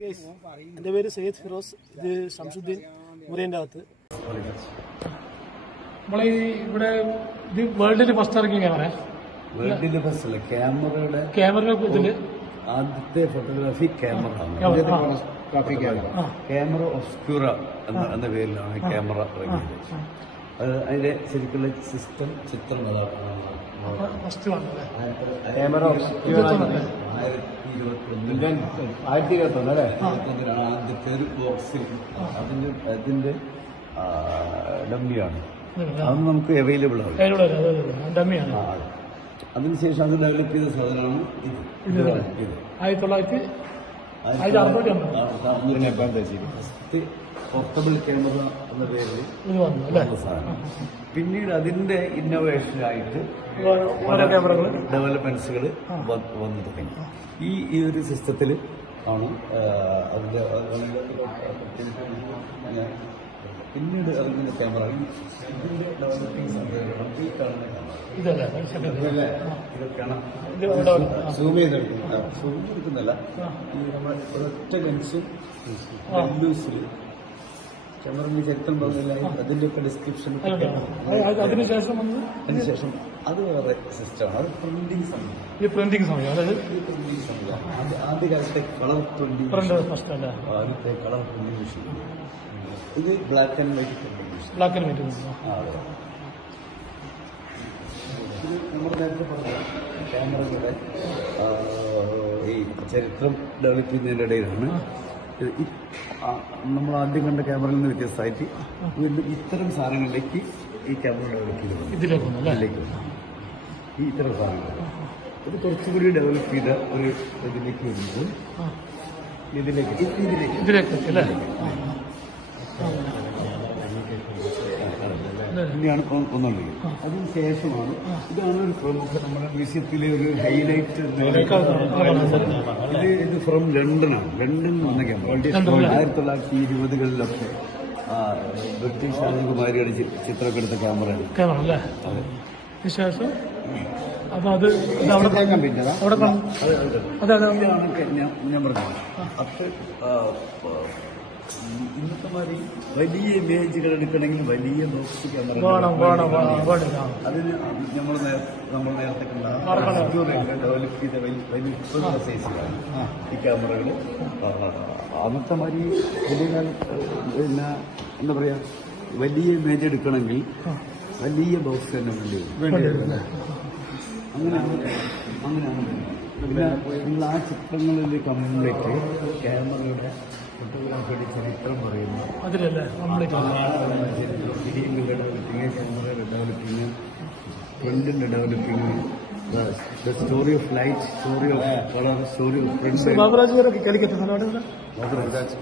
എന്റെ പേര് സയ്യദ് ഫിറോസ്. ഇത് ഷംസുദ്ദീൻ മുറിയന്റെ അകത്ത്. നമ്മളെ ഇവിടെ ഇത് വേൾഡിൽ ഫസ്റ്റ് ഇറങ്ങിയ ക്യാമറ വേൾഡിലെ ഫസ്റ്റ് ക്യാമറയുടെ ക്യാമറ ഇതിൽ? ആദ്യത്തെ ഫോട്ടോഗ്രാഫി ക്യാമറ ആണ്. ക്യാമറ, ഒസ്ക്യൂറ എന്ന പേരിലാണ് ക്യാമറ ഇറങ്ങിയത്. അതിന്റെ ശരിക്കുള്ള സിസ്റ്റം ചിത്രം ക്യാമറ? ആയിരത്തി ഇരുപത്തി ആയിരത്തി ഇരുപത്തി ഒന്ന് അല്ലേ? ഇരുപത്തൊന്നിലാണ് ആദ്യത്തെ ഒരു ബോക്സിൽ അതിന്റെ അതിന്റെ ഡമ്മിയാണ്. അത് നമുക്ക് അവൈലബിൾ ആണ്. അതിനുശേഷം അത് ഡെവലപ്പ് ചെയ്ത സാധനമാണ് ഇത്. ആയിരത്തി തൊള്ളായിരത്തി പോർട്ടബിൾ ക്യാമറ എന്ന പേരിൽ സാധനം. പിന്നീട് അതിന്റെ ഇന്നോവേഷനായിട്ട് ഡെവലപ്മെന്റ്സുകൾ വന്നു തുടങ്ങി. ഈ ഈ ഒരു സിസ്റ്റത്തിൽ ആണ് അതിന്റെ പിന്നീട് അതിന്റെ ക്യാമറ ഇതിന്റെ ഡെവലപ്പിംഗ് സംഭവം ഈ കാണുന്ന. സൂം ചെയ്തെടുക്കുന്നില്ല സൂം എടുക്കുന്നില്ല ഈ നമ്മുടെ ഒരൊറ്റ ലെൻസും ലൂസിൽ ക്യാമറയിൽ ചരിത്രം പറഞ്ഞില്ല. അതിന്റെ ഒക്കെ ഡിസ്ക്രിപ്ഷൻ അതിനുശേഷം അതിനുശേഷം അത് വേറെ സിസ്റ്റമാണ് അത് പ്രിന്റിംഗ് സമയം. ഈ പ്രിന്റിംഗ് സമയം അതായത് പ്രിന്റിംഗ് സമയം. ആദ്യ ആദ്യകാലത്തെ കളർ പ്രിന്റിംഗ് ആദ്യത്തെ കളർ പ്രിന്റിംഗ് മെഷീൻ ഇത് black and white printing machine black and white ആ, അതെ. നമ്മൾ നേരത്തെ പറഞ്ഞ ക്യാമറയുടെ ഈ ചരിത്രം ഡെവലപ്പ് ചെയ്യുന്നതിന്റെ ഇടയിലാണ്. നമ്മൾ ആദ്യം കണ്ട ക്യാമറയിൽ നിന്ന് വ്യത്യസ്തമായിട്ട് വീണ്ടും ഇത്തരം സാധനങ്ങളിലേക്ക് ഈ ക്യാമറ ഡെവലപ്പ് ചെയ്ത് ഇതിലേക്ക് അല്ലേ? ഈ ഇത്തരം സാധനങ്ങൾ. ഇത് കുറച്ചുകൂടി ഡെവലപ്പ് ചെയ്ത ഒരു ഇതിലേക്ക് വരുമ്പോൾ. ഇതിലേക്ക് ഇത് ഇതിലേക്ക് ഇതിലേക്ക് ഇനിയാണ് ഒന്നുള്ളത് അതിന് ശേഷമാണ് ഇതാണ് ഒരു പ്രമുഖ നമ്മുടെ മ്യൂസിയത്തിലെ ഒരു ഹൈലൈറ്റ് ഇത് ഇത് ഫ്രം ലണ്ടനാണ് ലണ്ടനിൽ വന്ന ക്യാമറ ആയിരത്തി തൊള്ളായിരത്തി ഇരുപതുകളിലൊക്കെ ബ്രിട്ടീഷ് രാജകുമാരിയുടെ ചിത്രമൊക്കെ എടുത്ത ക്യാമറയാണ് ക്യാമറ അതിനുശേഷം അപ്പൊ അത് അവിടെ അവിടെ അതെ അതെ. ഞാൻ ഞാൻ പറഞ്ഞത്. അപ്പൊ ആ, പ- ഇന്നത്തെ മാതിരി വലിയ ഇമേജുകൾ എടുക്കണമെങ്കിൽ വലിയ ബോക്സ് ക്യാമറ. അതിന് നമ്മൾ നമ്മൾ നേരത്തെ കണ്ട ഡെവലപ്പ് ചെയ്ത വലിയ സൈസിലാണ് ഈ ക്യാമറകൾ അന്നത്തെ മാതിരി വലിയ പിന്നെ എന്താ പറയാ വലിയ ഇമേജ് എടുക്കണമെങ്കിൽ വലിയ ബോക്സ് തന്നെ വേണ്ടി വരും. അങ്ങനെയാണ് അങ്ങനെയാണ്. പിന്നെ ആ ചിത്രങ്ങളിൽ കംപ്ലീറ്റ് ക്യാമറയുടെ ഫോട്ടോഗ്രാഫിയുടെ ചരിത്രം പറയുന്നു. അതിലല്ലേ? കംപ്ലീറ്റ് ഫിലിമിന്റെ ഡെവലപ്പിംഗ് ക്യാമറയുടെ developing പ്രിന്റിന്റെ developing the story of light story of colour story of print Baburaj വരെ കാലിക്കറ്റ്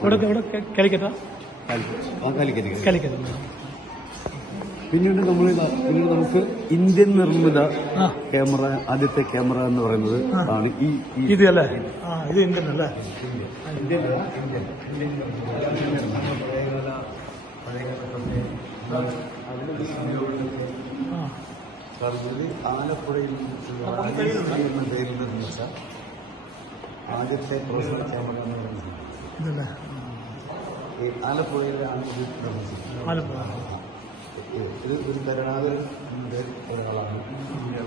ഇവിടെ കാലിക്കറ്റാ കാലിക്കറ്റ് കാലിക്കറ്റ് പിന്നീട് നമ്മൾ പിന്നീട് നമുക്ക് ഇന്ത്യൻ നിർമ്മിത ക്യാമറ ആദ്യത്തെ ക്യാമറ എന്ന് പറയുന്നത് ആണ് ഈ ഇത് അല്ലേ? ഇത് ഇന്ത്യൻ അല്ലേ? ആ. പറഞ്ഞത് ആലപ്പുഴയിൽ എന്ന പേരിൽ നിർമ്മിച്ച ആദ്യത്തെ പ്രൊഫഷണൽ ക്യാമറ എന്ന് പറയുന്നത് ഇതല്ലേ? ഈ ആലപ്പുഴയിലാണ് ഇത് നിർമ്മിച്ചത് ആലപ്പുഴ. ഇത് ഒരു കരുണാകരന്റെ ഒരാളാണ് ഇതിന്റെ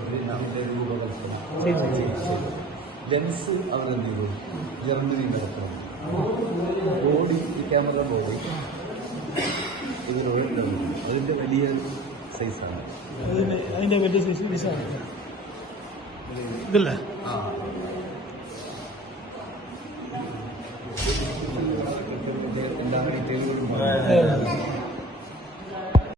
രൂപകൽപ്പന. ലെൻസ് അവരെന്ത് ചെയ്തു? ജർമ്മനിയുടെ ബോഡി ഈ ക്യാമറ ബോഡി. ഇത് അതിന്റെ വലിയ സൈസാണ്. അതിന്റെ വലിയ സൈസ് ഡിസൈൻ ഇതല്ലേ? എല്ലാ